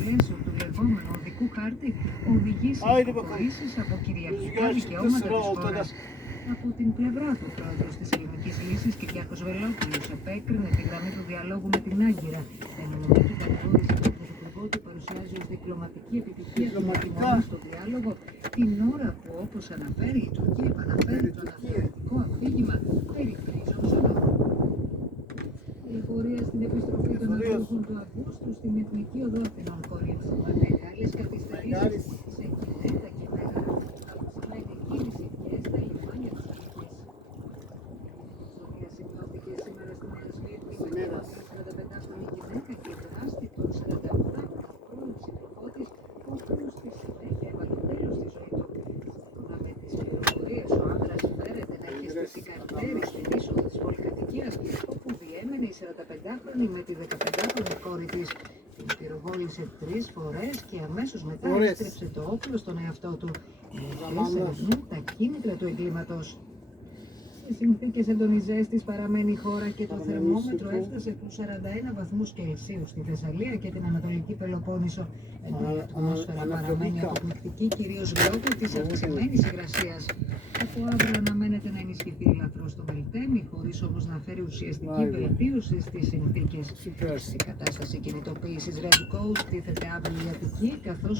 πλαίσιο του λεγόμενου οδικού χάρτη οδηγεί σε υποχωρήσεις από κυριαρχικά δικαιώματα της χώρας. Από την πλευρά του, πρόεδρος της Ελληνικής Λύσης, Κυριάκος Βελόπουλος, επέκρινε τη γραμμή του διαλόγου με την Άγκυρα. Ενημερωτική κατηγόρηση του Πρωθυπουργού του παρουσιάζει ως διπλωματική επιτυχία του επιμονή στο διάλογο, την ώρα που, όπως αναφέρει, η Τουρκία επαναφέρει το αναθεωρητικό αφήγημα περί κρίσεων ζωνών. Η πορεία στην επιστροφή των αγρούχων του Αυγούστου στην Εθνική Οδό Αθηνών Κορίνθου με μεγάλες καθυστερήσεις σε κινέτα και μέγαρα αυξημένη κίνηση και στα λιμάνια της Αττικής. Η ιστορία σημειώθηκε σήμερα στην Ελασμύρνη με την 45χρονη γυναίκα και δράστη των 48χρονων πρώην σύντροφό της, ο οποίος στη συνέχεια έβαλε τέλος στη ζωή του. Σύμφωνα με τις πληροφορίες, ο άντρας φέρεται να είχε στήσει καρτέρι στην είσοδο της πολυκατοικίας, όπου διέμενε η 45χρονη με τη 15χρονη κόρη της. Την πυροβόλησε 3 φορές και αμέσως μετά έστρεψε το όπλο στον εαυτό του. Οι αρχές ερευνούν τα κίνητρα του εγκλήματος. Σε συνθήκες έντονης ζέστης παραμένει η χώρα και το θερμόμετρο έφτασε τους 41 βαθμούς Κελσίου στη Θεσσαλία και την Ανατολική Πελοπόννησο, ενώ η ατμόσφαιρα παραμένει αποπληκτική, κυρίως λόγω της αυξημένης υγρασίας. Από αύριο αναμένεται να ενισχυθεί ελαφρώς το Βελτέμι, χωρίς όμως να φέρει ουσιαστική βελτίωση στις συνθήκες. Η κατάσταση κινητοποίησης Red Coast τίθεται αύριο η Αττική, καθώς